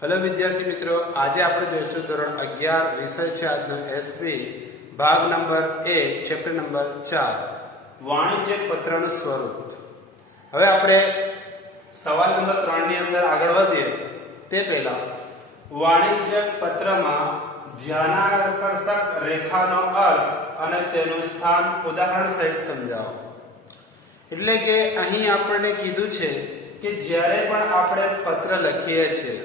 Hello विद्यार्थी मित्रों, आज आप जोईशुं धोरण 11 विषय है आज एसबी भाग नंबर 1 चैप्टर नंबर 4 वाणिज्य पत्रનું સ્વરૂપ। હવે આપણે સવાલ નંબર 3 ની અંદર આગળ વધીએ તે પહેલા વાણિજ્ય પત્રમાં ધ્યાનાકર્ષક રેખાનો અર્થ અને તેનું સ્થાન ઉદાહરણ સહિત સમજાવો। એટલે કે અહીં આપણે કીધું છે કે જ્યારે પણ આપણે પત્ર લખીએ છીએ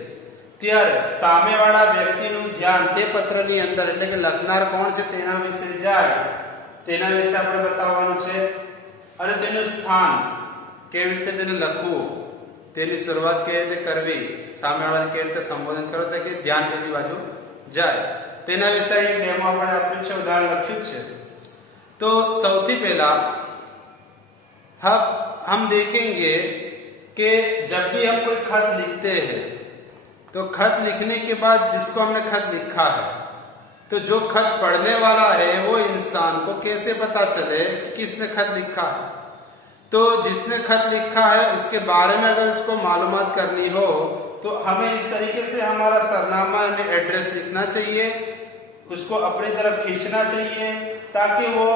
ત્યારે સામેવાળા વ્યક્તિનું ધ્યાન તે પત્રની અંદર એટલે કે લખનાર કોણ છે તેના વિશે જાય, તેના વિશે આપણે બતાવવાનું છે અને તેનું સ્થાન કેવી રીતે તેને લખવું, તેની શરૂઆત કેવી રીતે કરવી, સામેવાળાને કેવી રીતે સંબોધન કરો કે ધ્યાન તેની બાજુ જાય, તેના વિશે એક ડેમો આપણે આપ્યું છે, ઉદાહરણ લખ્યું છે। तो સૌથી પહેલા हम देखेंगे कि जब भी हम कोई खत लिखते हैं तो खत लिखने के बाद जिसको हमने खत लिखा है तो जो खत पढ़ने वाला है वो इंसान को कैसे पता चले कि किसने खत लिखा है। तो जिसने खत लिखा है उसके बारे में अगर उसको मालूमात करनी हो तो हमें इस तरीके से हमारा सरनामा यानी एड्रेस लिखना चाहिए, उसको अपनी तरफ खींचना चाहिए ताकि वो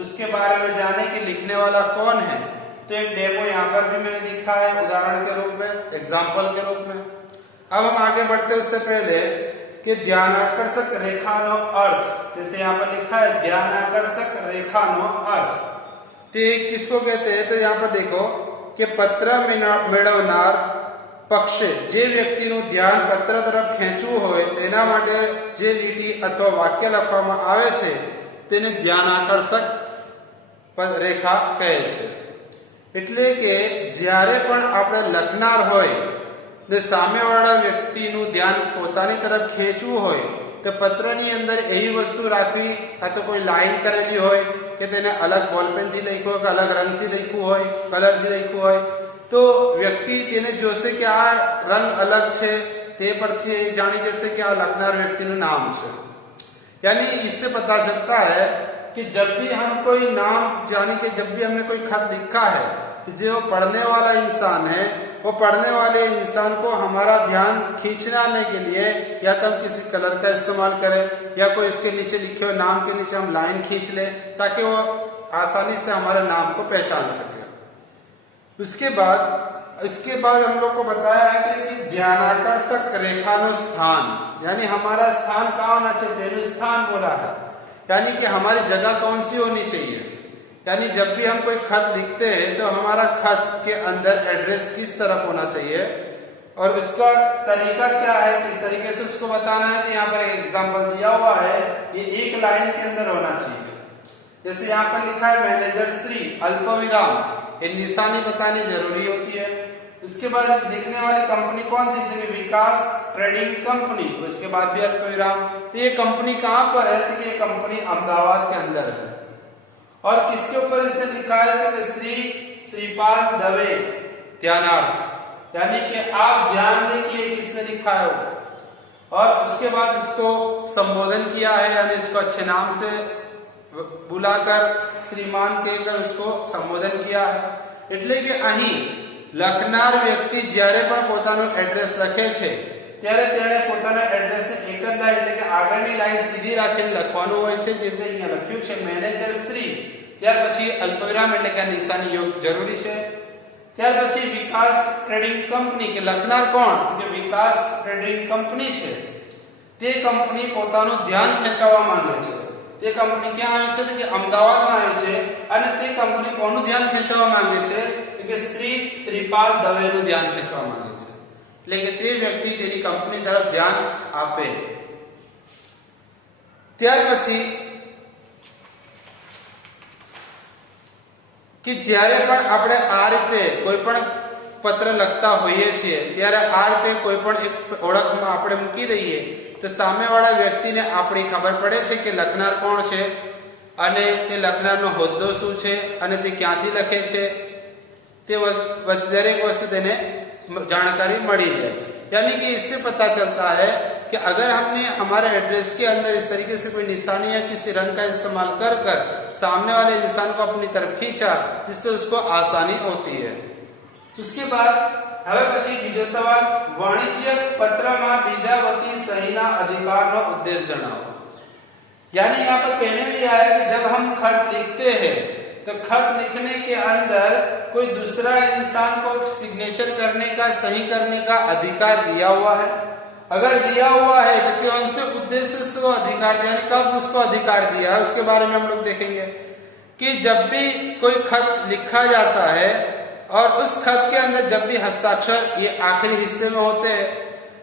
उसके बारे में जाने कि लिखने वाला कौन है। तो एक डेमो यहाँ पर भी मैंने लिखा है उदाहरण के रूप में, एग्जाम्पल के रूप में। अब हम आगे बढ़ते उससे पहले कि ध्यानाकर्षक रेखानो अर्थ, जैसे यहाँ पर लिखा है ध्यानाकर्षक रेखानो अर्थ, तो किसको कहते हैं? तो यहाँ पर देखो कि पत्र मेळवनार पक्षे जे व्यक्तिનું ધ્યાન પત્ર તરફ ખેંચવું હોય તેના માટે જે લીટી અથવા વાક્ય લખવામાં આવે છે તેને ધ્યાનાકર્ષક રેખા કહે છે। એટલે કે જ્યારે પણ આપણે લખનાર હોય ને સામેવાળા વ્યક્તિનું ધ્યાન પોતાની તરફ ખેંચવું હોય તો પત્રની અંદર એવી વસ્તુ રાખવી, કાં તો કોઈ લાઈન કરેલી હોય કે તેને અલગ બોલપેનથી લખ્યું હોય કે અલગ રંગથી લખ્યું હોય, કલરથી લખ્યું હોય तो व्यक्ति તેને જોશે કે આ રંગ અલગ છે, તે પરથી જાણી જશે કે આ લખનાર વ્યક્તિનું નામ છે। यानी इससे पता चलता है कि जब भी हम कोई नाम यानी कि जब भी हमने कोई खत लिखा है तो जो पढ़ने वाला इंसान है वो पढ़ने वाले इंसान को हमारा ध्यान खींचने के लिए या तो हम किसी कलर का इस्तेमाल करें या कोई इसके नीचे लिखे हुए नाम के नीचे हम लाइन खींच लें ताकि वो आसानी से हमारे नाम को पहचान सके। उसके बाद हम लोग को बताया है कि ध्यानाकर्षक रेखानो स्थान, यानी हमारा स्थान कहाँ होना चाहिए, स्थान बोला है, यानी कि हमारी जगह कौन सी होनी चाहिए। यानी जब भी हम कोई खत लिखते हैं तो हमारा खत के अंदर एड्रेस किस तरफ होना चाहिए और उसका तरीका क्या है, किस तरीके से उसको बताना है। तो यहाँ पर एक एग्जाम्पल दिया हुआ है, ये एक लाइन के अंदर होना चाहिए। जैसे यहाँ पर लिखा है मैनेजर श्री अल्पविराम, ये निशानी बतानी जरूरी होती है। उसके बाद लिखने वाली कंपनी कौन सी थी, विकास ट्रेडिंग कंपनी, उसके बाद भी अल्पविराम। तो ये कंपनी कहाँ पर है, तो ये कंपनी अहमदाबाद के अंदर है। और किसके ऊपर इसे लिखा है, तो श्री श्रीपाल दवे ध्यानार्थ, यानी कि आप ध्यान दें कि ये किसने लिखा है। और उसके बाद उसको संबोधन किया है, यानी उसको अच्छे नाम से बुलाकर श्रीमान कहकर उसको संबोधन किया है। એટલે કે અહીં લખનાર વ્યક્તિ જ્યારે પણ પોતાનો એડ્રેસ લખે છે ત્યારે તેણે પોતાના એડ્રેસને એક જ લાઈન એટલે કે આગળની લાઈન સીધી રાખીને લખવાનું હોય છે, જેમ અહીંયા લખ્યું છે મેનેજર શ્રી, ત્યાર પછી અલ્પવિરામ એટલે કે નિશાની યોગ જરૂરી છે। ત્યાર પછી વિકાસ ટ્રેડિંગ કંપની, કે લખનાર કોણ, કે વિકાસ ટ્રેડિંગ કંપની છે, તે કંપની પોતાનું ધ્યાન ખેંચવા માંગે છે। તે કંપની ક્યાં આવે છે, કે અમદાવાદમાં આવે છે અને તે કંપની કોનું ધ્યાન ખેંચવા માંગે છે, કે શ્રી શ્રીપાલ દવેનું ધ્યાન ખેંચવા માંગે છે। એટલે કે તે વ્યક્તિ તેની કંપની તરફ ધ્યાન આપે। ત્યાર પછી કે જ્યારે પણ આપણે આ રીતે કોઈ પણ પત્ર લખતા હોઈએ છીએ ત્યારે આ રીતે કોઈ પણ એક ઓળખમાં આપણે મૂકી દઈએ તો સામેવાળા વ્યક્તિને આપણી ખબર પડે છે કે લખનાર કોણ છે અને તે લખનારનો હોદ્દો શું છે અને તે ક્યાંથી લખે છે, તે દરેક વસ્તુ તેને जानकारी मળી जाए। यानी कि इससे पता चलता है कि अगर हमने हमारे एड्रेस के अंदर इस तरीके से कोई निशानी या किसी रंग का इस्तेमाल कर सामने वाले इंसान को अपनी तरफ खींचा जिससे उसको आसानी होती है। उसके बाद હવે પછી બીજો સવાલ, વાણિજ્યક પત્રમાં બીજા વતી સહીના અધિકારનો ઉદ્દેશ જણાવો। यानी यहाँ पर कहने में आया कि जब हम खत लिखते हैं तो खत लिखने के अंदर कोई दूसरा इंसान को सिग्नेचर करने का, सही करने का अधिकार दिया हुआ है। अगर दिया हुआ है तो कौन से उद्देश्य से वो अधिकार, यानी कब उसको अधिकार दिया है, उसके बारे में हम लोग देखेंगे कि जब भी कोई खत लिखा जाता है और उस खत के अंदर जब भी हस्ताक्षर ये आखिरी हिस्से में होते हैं,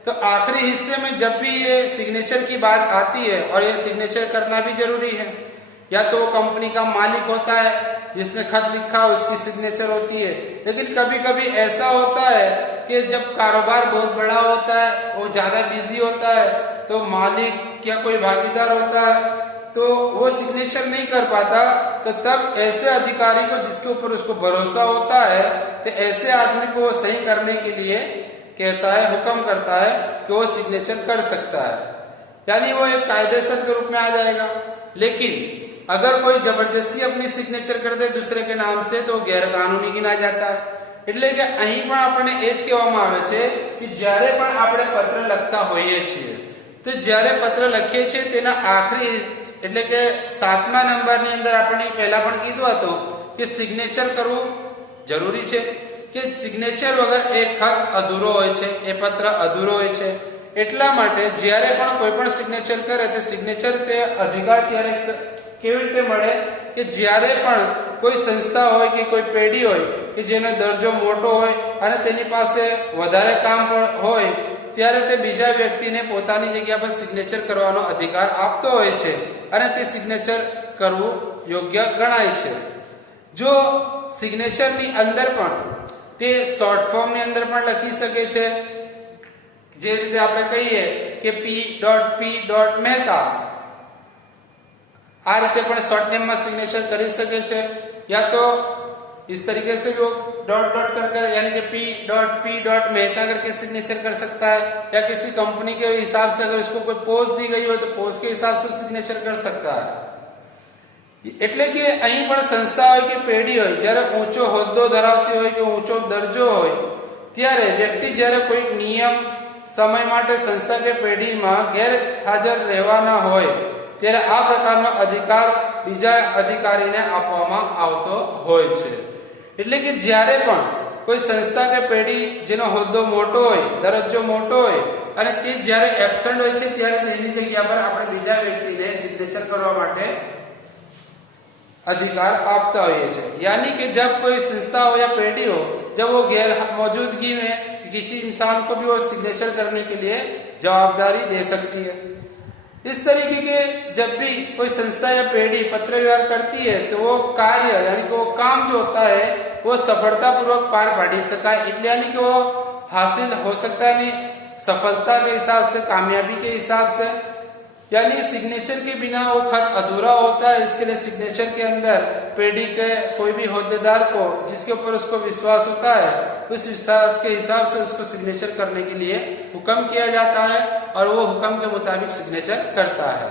तो आखिरी हिस्से में जब भी ये सिग्नेचर की बात आती है, और ये सिग्नेचर करना भी जरूरी है, या तो वो कंपनी का मालिक होता है जिसने खत लिखा उसकी सिग्नेचर होती है। लेकिन कभी कभी ऐसा होता है कि जब कारोबार बहुत बड़ा होता है, वो ज्यादा बिजी होता है, तो मालिक या कोई भागीदार होता है तो वो सिग्नेचर नहीं कर पाता, तो तब ऐसे अधिकारी को जिसके ऊपर उसको भरोसा होता है, तो ऐसे आदमी को वो सही करने के लिए कहता है, हुक्म करता है कि वो सिग्नेचर कर सकता है, यानी वो एक कायदेसर के रूप में आ जाएगा। लेकिन अगर कोई जबरदस्ती अपनी सिग्नेचर कर दे दूसरे के नाम से तो गैर कानूनी गिना जाता है। એટલે કે અહીં પણ આપણને એ જ કહેવામાં આવે છે કે જ્યારે પણ આપણે પત્ર લખતા હોઈએ છીએ તો જ્યારે પત્ર લખીએ છીએ તેના આખરી એટલે કે 7મા નંબરની અંદર આપણે પહેલા પણ કીધું હતું કે સિગ્નેચર કરવું જરૂરી છે, કે સિગ્નેચર વગર એ ખત અધૂરો હોય છે, એ પત્ર અધૂરો હોય છે। એટલા માટે જ્યારે પણ કોઈ પણ સિગ્નેચર કરે તો સિગ્નેચર તે અધિકાર ત્યારે કેવી રીતે મળે કે જ્યારે પણ કોઈ સંસ્થા હોય કે કોઈ પેઢી હોય કે જેનો દરજ્જો મોટો હોય અને તેની પાસે વધારે કામ હોય ત્યારે તે બીજા વ્યક્તિને પોતાની જગ્યા પર સિગ્નેચર કરવાનો અધિકાર આપતો હોય છે અને તે સિગ્નેચર કરવું યોગ્ય ગણાય છે। જો સિગ્નેચરની અંદર પણ તે શોર્ટ ફોર્મની અંદર પણ લખી શકે છે, જે રીતે આપણે કહીએ કે P.P.Mehta, आ रीते पण शॉर्ट नेम में सिग्नेचर कर सके छे, या तो इस तरीके से वो डॉट डॉट कर यानी कि P.P.Mehta करके सिग्नेचर कर सकता है, या किसी कंपनी के हिसाब से अगर इसको कोई पोस्ट दी गई हो तो पोस्ट के हिसाब से सिग्नेचर कर सकता है। એટલે કે અહીં પણ સંસ્થા હોય કે પેઢી હોય, જ્યારે ઊંચો હોદ્દો ધરાવતી હોય કે ઊંચો દરજ્જો હોય, ત્યારે વ્યક્તિ જ્યારે કોઈ નિયમ સમય માટે સંસ્થા કે પેઢીમાં ગેરહાજર રહેવાના હોય ત્યારે આ પ્રકારનો અધિકાર બીજા અધિકારીને આપવામાં આવતો હોય છે। એટલે કે જ્યારે પણ કોઈ સંસ્થા કે પેઢી જેનો હોદ્દો મોટો હોય, દરજ્જો મોટો હોય અને તે જ્યારે એબ્સન્ટ હોય છે ત્યારે તેની જગ્યા પર આપણે બીજા વ્યક્તિને સિગ્નેચર કરવા માટે अधिकार आपता होइए छे। यानी कि जब कोई संस्था हो या पेढ़ी हो, जब वो गैर मौजूदगी में किसी इंसान को भी वो सिग्नेचर करने के लिए जवाबदारी दे सकती है। इस तरीके के जब भी कोई संस्था या पेढ़ी पत्र व्यवहार करती है तो वो कार्य यानी कि वो काम जो होता है वो सफलतापूर्वक पार पाड़ी सकाय, એટલે यानी कि वो हासिल हो सकता नहीं सफलता के हिसाब से, कामयाबी के हिसाब से। यानी सिग्नेचर के बिना वो खत अधूरा होता है। इसके लिए सिग्नेचर के अंदर पेढ़ी के कोई भी होद्देदार को जिसके ऊपर उसको विश्वास होता है उस विश्वास के हिसाब से उसको सिग्नेचर करने के लिए हुक्म किया जाता है और वो हुक्म के मुताबिक सिग्नेचर करता है।